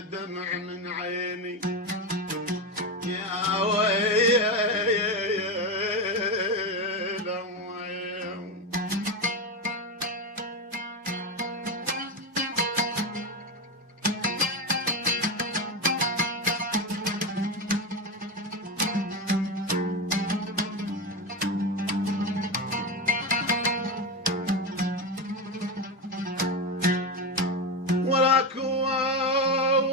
الدمع من عيني يا ويلي وراك وراك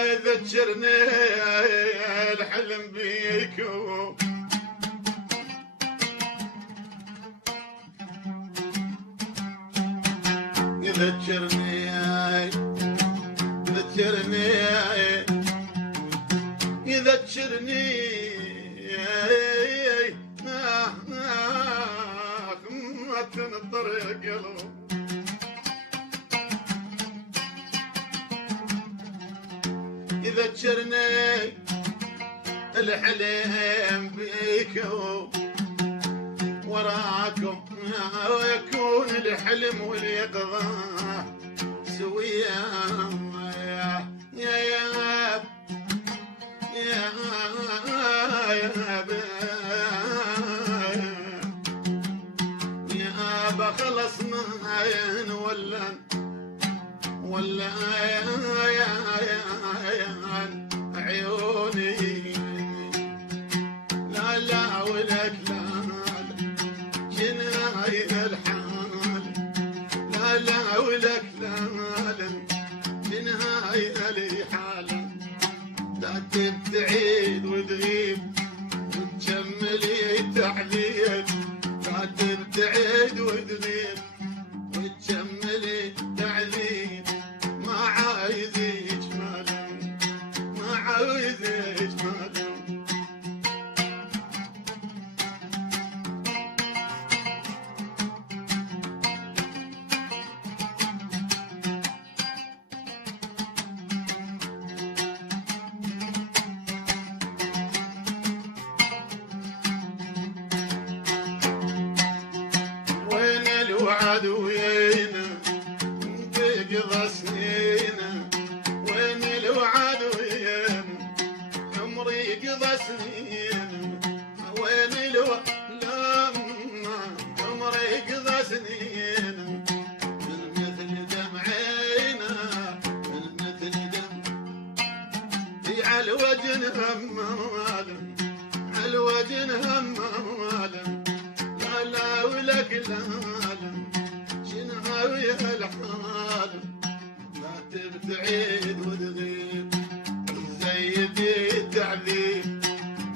يذكرني الحلم بيك يذكرني يذكرني ما تنظر يا قلب يذكرني الحلم بيك وراكم ويكون الحلم واليقظة سويا يا بخلص معين ولا عيوني لا ولك لا جناي الحال لا ولك لا جناي الحال لا تبتعد وتغيب وتكملي تعليل لا تبتعد وتغيب وتكملي تعليل ما عايز اجمال ما عايز اجمال الوعد وينا تقضى سنينا وين الوعد وينا عمري يقضى سنينا وين لما عمري يقضى سنينا من مثل دمعينا من مثل دمع على الوجن همال على الوجن همال لا ولك لا شنهاوي الحال لا تبتعد وتغيب زيدي التعذيب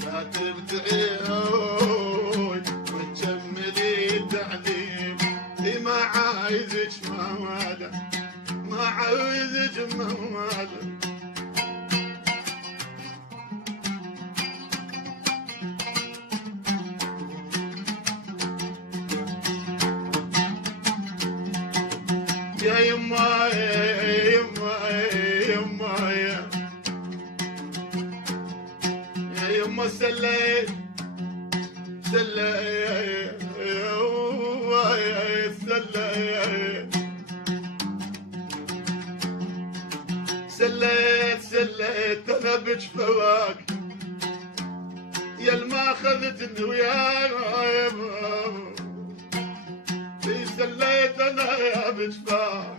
لا تبتعد وتكملي التعذيب ما عايزك موالة ما عايزك موالة يا يما يا يما يما يا يما سليت سليت سليت سليت انا بجفواك يا الما اخذتني وياك سليت انا يا بجفاك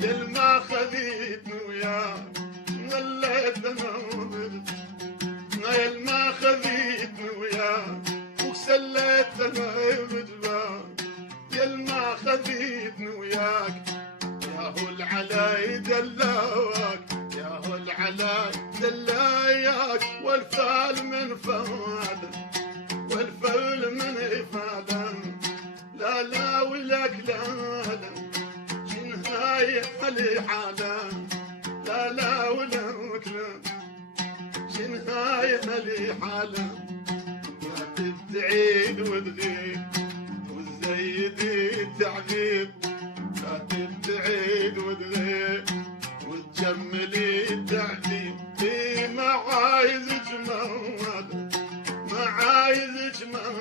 يا الما خذيتني وياك ظليت انا يا الما خذيتني وياك وسليت انا يا بجفاك يا الما خذيتني وياك يا هو العلاي دلاك يا هو العلاي دلاياك والفال من فادك والفال من افادك لا ولك لا شنهاي علي حالا لا ولك لا شنهاي علي حالا لا تبتعد وتغيب وتزيدي التعذيب لا تبتعد وتغيب وتجملي التعذيب ما عايز عايزك موال ما عايزك موال